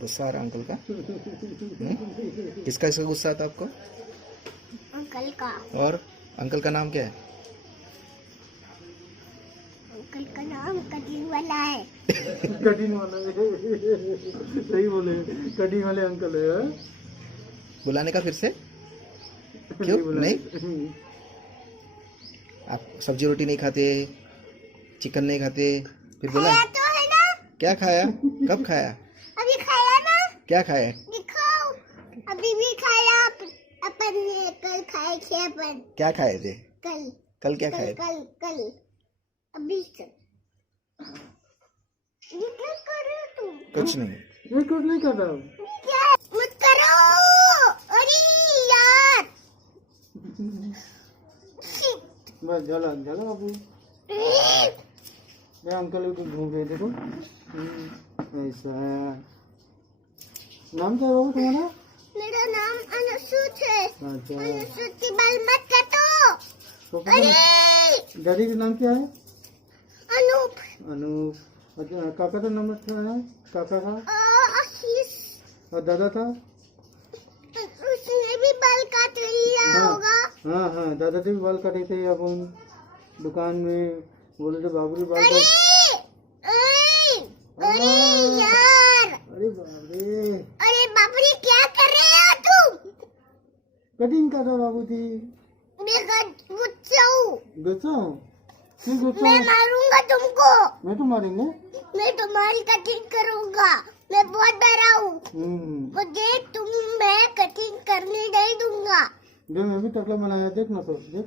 गुस्सा आ रहा अंकल का? किसका इसका गुस्सा आता आपको? अंकल का। और अंकल का नाम क्या है? अंकल का नाम कटिंग वाला है। कटिंग वाला है। सही बोले, कटिंग वाले अंकल है। हाँ? बुलाने का फिर से? क्यों नहीं? आप सब्जी रोटी नहीं खाते, चिकन नहीं खाते, फिर बोला? खाया तो है ना? क्या खाया? कब खाया? अभी खाया ना? क्या खाया? दिखाओ। अभी भी खाया। अपन ने कल खाए थे अपन। क्या खाए थे? कल। कल क्या कल खाए? कल कल। अभी से। ये क्या कर रहे हो तुम? कुछ नहीं। ये कुछ नहीं कर रहा हूँ। क्या? मत करो। अरे यार। बस जला जला बाबू। ये अंकल को घूम गए देखो। ऐसा नाम क्या है बाबू तुम्हारा? मेरा नाम अनुसूत है। अच्छा, अनुसूत की बाल मत काटो। तो अरे दादी का नाम क्या है? अनूप। अनूप। अच्छा, काका का नाम क्या है? काका का? आशीष। और दादा था? उसने भी बाल काट लिया हाँ। होगा। हाँ हाँ, दादा से भी बाल काटे थे अपन दुकान में। बोले थे बाबू के बाल अरे अरे यार। अरे बाप रे, अरे बाप रे, क्या कर रहे हो तुम? कटिंग कर रहा बाबू थी। मैं गुस्सा हूँ। गुस्सा हूँ? क्यों गुस्सा मैं हूँ? मारूंगा तुमको। मैं तो मारेंगे। मैं तुम्हारी कटिंग करूंगा। मैं बहुत डरा हूँ। मुझे तुम मैं कटिंग करने नहीं दूंगा। जो मैं भी टकला बनाया, देख ना तो देख।